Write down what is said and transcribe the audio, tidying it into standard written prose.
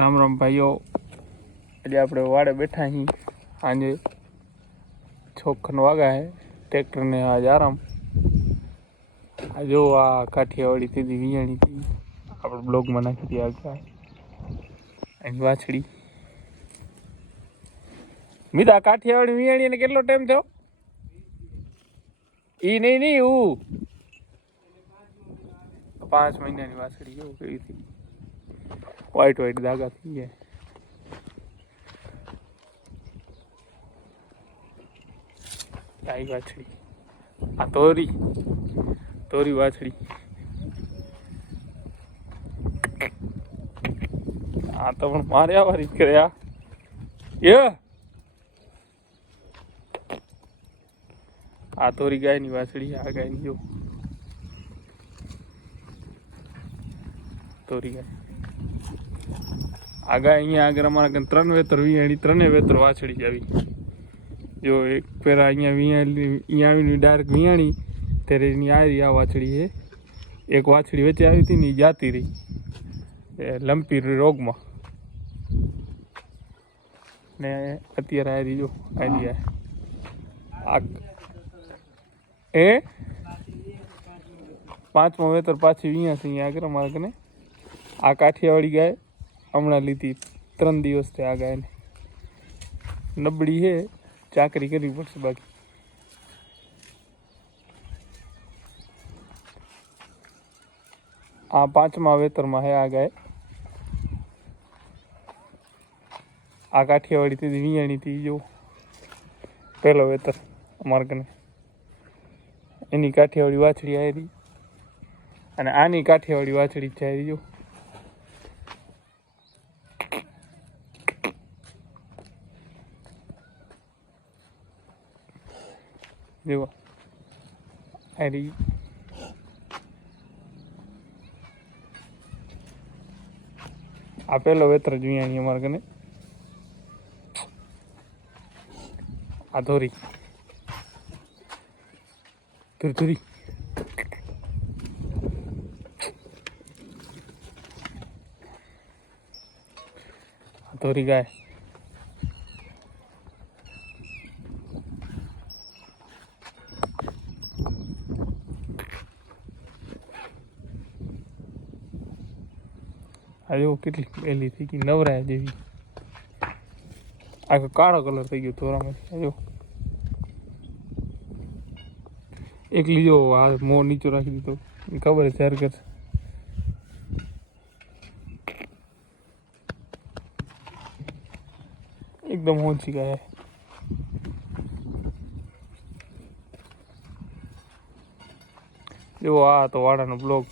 રામ રામ ભાઈઓ, આજે આપણે વાડે બેઠા અહીં. આજે 6 વાગ્યા હે. ટ્રેક્ટરને આજ આરામ. આ જો આ કાઠિયાવાડી સીધી વિયાણી હતી, આપણે બ્લોગમાં નાખી હતી. આગળ એની વાછડી મીધા કાઠિયાવાડી વિયાણી ને કેટલો ટાઈમ થયો? ઈ નહીં હું 5 મહિનાની વાછડી એવું કરી હતી. વ્હાઈટ દાગા થઈ ગયા. આઈ વાછડી, આ તોરી વાછડી. આ તો પણ મારે આવારી કર્યા. આ તોરી ગાયની વાછડી. આ ગાયની જો તોરી ગાય. આ ગાય અહીંયા આગળ અમારા 3 વેતર વિયાણી, 3 વેતર વાછડી આવી. જો એક પેલા અહીંયા આવીને ડાયરેક્ટ વિયાણી ત્યારે એની આ વાછડી છે. એક વાછડી વચ્ચે આવી હતી ને એ જાતી રહી લંપી રોગમાં ને અત્યારે આવી જો આવી આ 5મા વેતર પાછી વિયા છે અહીંયા આગળ અમારા કને. આ કાઠિયાવાડી ગાય હમણાં લીધી 3 દિવસથી. આ ગાયને નબળી છે, ચાકરી કરવી પડશે બાકી. આ 5મા વેતરમાં હે આ ગાય. આ કાઠિયાવાડી વિયાણીથી જો પહેલો વેતર અમારા કને. એની કાઠિયાવાડી વાછડી આવી અને આની કાઠિયાવાડી વાછડી છે આવી જો. જો અરે આ પેલો વેતર જ વિયાણી અમારા કને. આ ધોરી ધોરી ધોરી ગાય. આ જો કેટલી પહેલી થઈ ગઈ, નવરાય જેવી. આખો કાળો કલર થઈ ગયો થોરામાં. જો એક લીજો આ મોં નીચો રાખી દીધો, ખબર છે શેર કરશે. એકદમ ઊંચી ગાય. જો આ તો વાડાનો બ્લોગ.